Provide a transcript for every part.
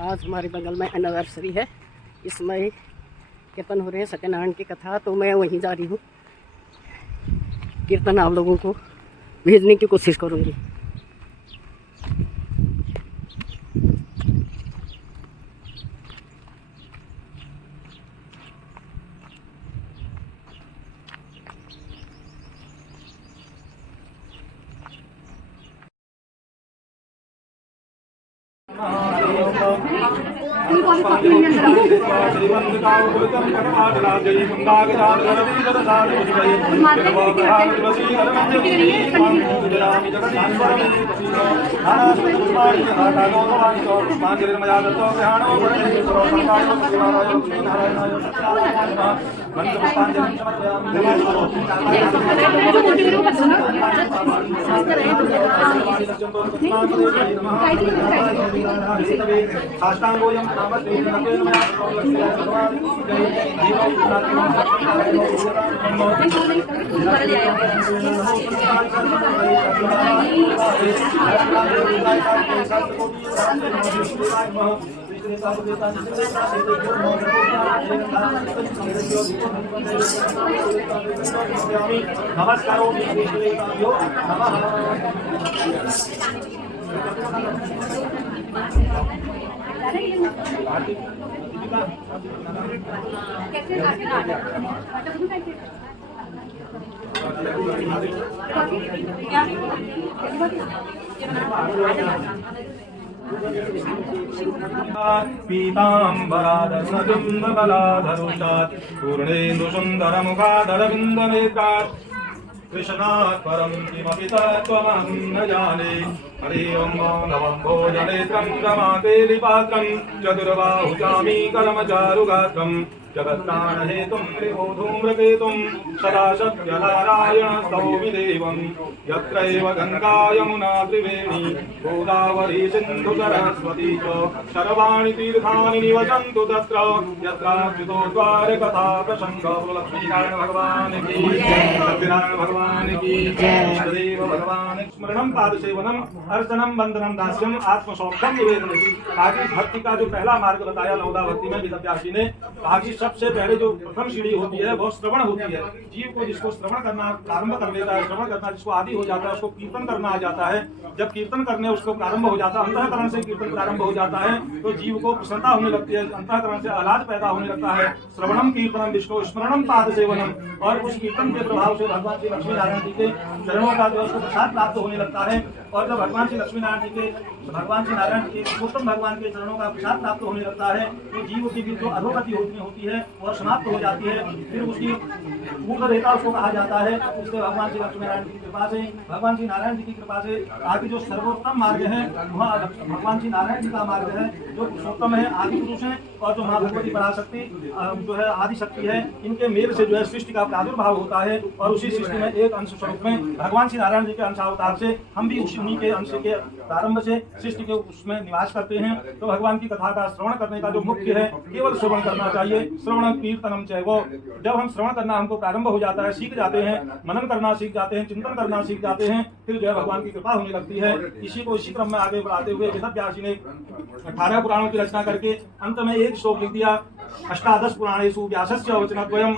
आज हमारे बगल में एनिवर्सरी है, इसमें कीर्तन हो रहे हैं सत्यनारायण की कथा, तो मैं वहीं जा रही हूँ। कीर्तन आप लोगों को भेजने की कोशिश करूँगी। नमस्कारो पीताम्बराधरसबिम्बबलाधरुषात् पूर्णेन्दुसुन्दरमुखादरविन्दनेत्रात् कृष्णात् परं किमपि तत्त्वमहं न जाने। हरि ओं नमः भोजनेत्रं रमातेलिपात्रं चतुर्बाहुचामी कर्मचारुगात्रं जगत्प्राणहेतुं त्रिबोधूम्रकेतुं सदा सत्यनारायणस्तौमि देवं। यत्रैव गङ्गा यमुना त्रिवेणी गोदावरी सिन्धु सरस्वती च सर्वाणि तीर्थानि निवसन्तु तत्र यत्राच्युतो द्वारकथा प्रसङ्गो। लक्ष्मीनारायण भगवान् की सत्यनारायण भगवान् की इष्टदेव भगवान। स्मरणं पादसेवनम् अर्चनम वंदनम दास्यम आत्मसौख्यम निवेदन। ताकि भक्ति का जो पहला मार्ग बताया नवदा भक्ति में वेदव्यासी ने, ताकि सबसे पहले जो प्रथम सीढ़ी होती है वो श्रवण होती है। जीव को जिसको श्रवण करना प्रारंभ कर देता है, श्रवण करना जिसको आदि हो जाता है, उसको कीर्तन करना आ जाता है। जब कीर्तन करने उसको प्रारंभ हो जाता है, अंतःकरण से कीर्तन प्रारंभ हो जाता है, तो जीव को प्रसन्नता होने लगती है, अंतःकरण से आह्लाद पैदा होने लगता है। श्रवणम कीर्तनम विष्णु स्मरणम पाद सेवनम। और उस कीर्तन के प्रभाव से भगवान श्री लक्ष्मी नारायण जी के चरणों का जो प्रसाद प्राप्त होने लगता है। और जब भगवान श्री लक्ष्मी नारायण जी के उत्तम भगवान के चरणों का प्रसाद प्राप्त होने लगता है, तो जीव की जो अधोगति होती है वह समाप्त हो जाती है। फिर उसकी ऊर्ध्व रेखा उसको कहा जाता है। इसलिए भगवान श्री लक्ष्मी नारायण जी की कृपा से, भगवान श्री नारायण जी की कृपा से आगे जो सर्वोत्तम मार्ग है वह भगवान श्री नारायण जी का मार्ग है, जो पुरुषोत्तम है, आदि पुरुष है। और जो माँ भगवती पराशक्ति जो है आदि शक्ति है, इनके मेल से जो है सृष्टि का प्रादुर्भाव होता है। और उसी सृष्टि में एक अंश स्वरूप में भगवान श्री नारायण जी के अंशावतार से हम भी उन्हीं के अंश के प्रारंभ से सृष्टि के उसमें निवास करते हैं। तो भगवान की कथा का श्रवण करने का जो मुख्य है, केवल श्रवण करना चाहिए। श्रवण कीर्तनम चैव। जब हम श्रवण करना हमको प्रारंभ हो जाता है, सीख जाते हैं, मनन करना सीख जाते हैं, चिंतन करना सीख जाते हैं, फिर जो है भगवान की कृपा होने लगती है। इसी को इसी क्रम में आगे बढ़ाते हुए वेदव्यास जी ने 18 पुराणों की रचना करके अंत में एक श्लोक लिख दिया। अष्टादश पुराणेषु व्यासस्य वचनद्वयम्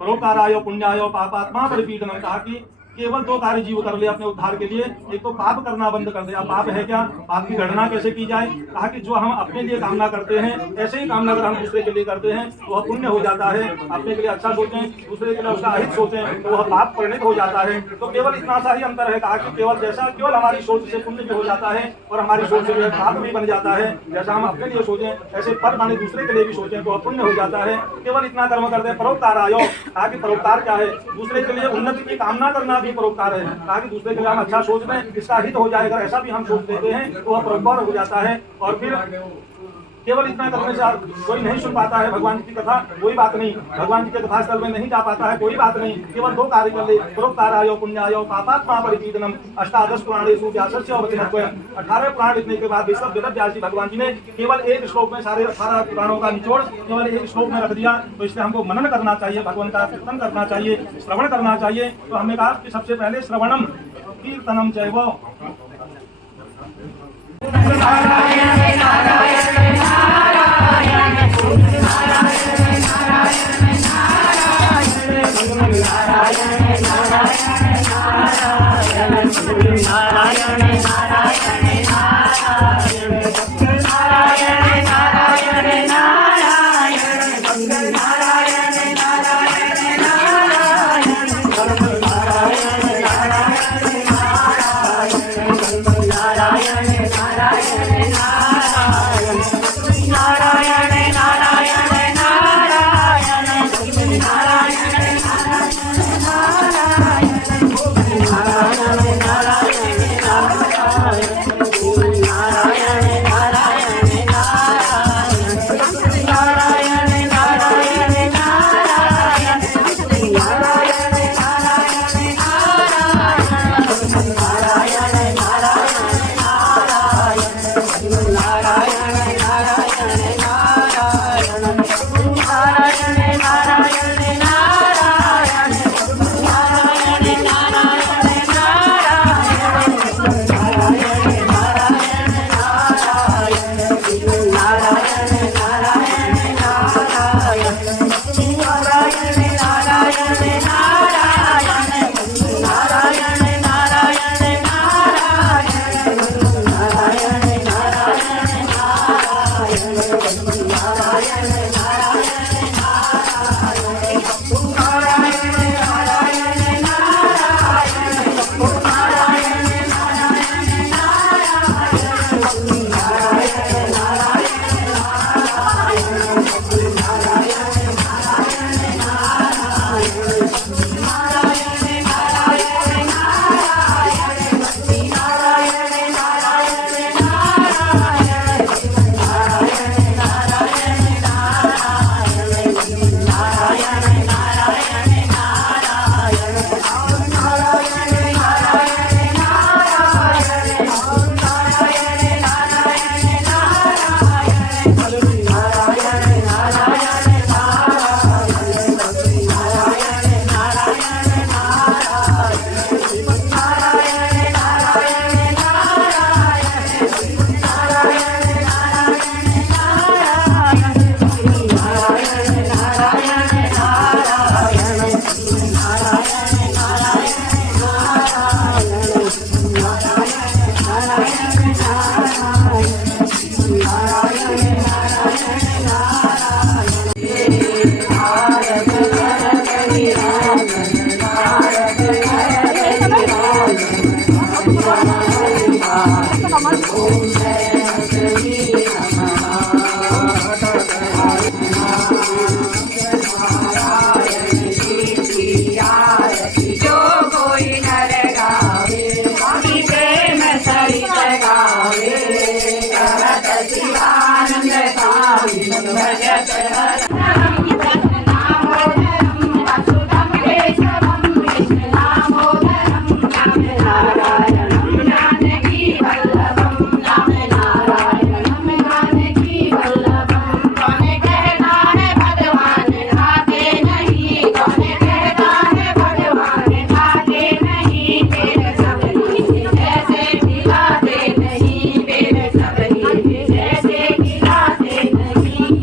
परोपकाराय पुण्याय पापात्मा परिपीडनम। कहा कि केवल दो कार्य जीव कर ले अपने उद्धार के लिए। एक तो पाप करना बंद कर दे। अब पाप है क्या, पाप की गणना कैसे की जाए। कहा कि जो हम अपने लिए कामना करते हैं, ऐसे ही कामना अगर हम दूसरे के लिए करते हैं तो वह पुण्य हो जाता है। अपने के लिए अच्छा सोचें, दूसरे के लिए उसका अहित सोचें, तो वह पाप परिणित हो जाता है। तो केवल इतना सा ही अंतर है। कहा कि केवल हमारी सोच से पुण्य भी हो जाता है और हमारी सोच से जो है पाप भी बन जाता है। जैसा हम अपने लिए सोचें, ऐसे पर माने दूसरे के लिए भी सोचें तो वह पुण्य हो जाता है। केवल इतना कर्म कर दे। परोपकाराय। कहा कि परोपकार क्या है, दूसरे के लिए उन्नति की कामना करना भी परोपकार है। ताकि दूसरे के लिए हम अच्छा सोच लें, इसका हित हो जाएगा, ऐसा भी हम सोच देते हैं तो वह परोपकार हो जाता है। और फिर केवल इतना करने से कोई नहीं सुन पाता है भगवान की कथा, कोई बात नहीं। भगवान जी के कथा स्थल में नहीं जा पाता है, कोई बात नहीं। केवल दो कार्य कर ले। परोपकाराय पुण्याय पापात्मा परिपीडनम। अष्टादश पुराणेषु व्यासस्य वचनद्वयम्। 18 पुराण लिखने के बाद वेदव्यास जी भगवान जी ने केवल एक श्लोक में सारे 18 पुराणों का निचोड़ केवल एक श्लोक में रख दिया। तो इसलिए हमको मनन करना चाहिए, भगवान का कीर्तन करना चाहिए, श्रवण करना चाहिए। तो हमने कहा कि सबसे पहले श्रवणम कीर्तनम चैव। जैसे खिलाते नहीं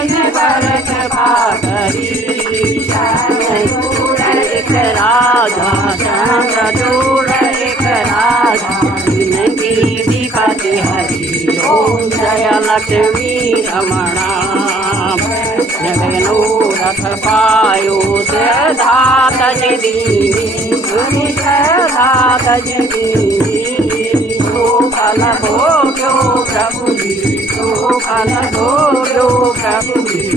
मन पर कृपा करी एक राधा चंद्र जोड़ एक राधा जिनकी दिखाते हरि ओम जय लक्ष्मी रमणा जगनो रथ पायो सिद्धार्थ दीनी सिद्धार्थ दीनी फल भोग्यो प्रभु जी फल भोग्यो प्रभु जी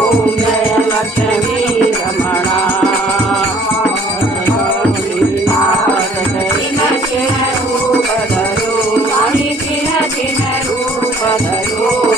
ओम जय लक्ष्मी रमणा रूप धरो रूप धरो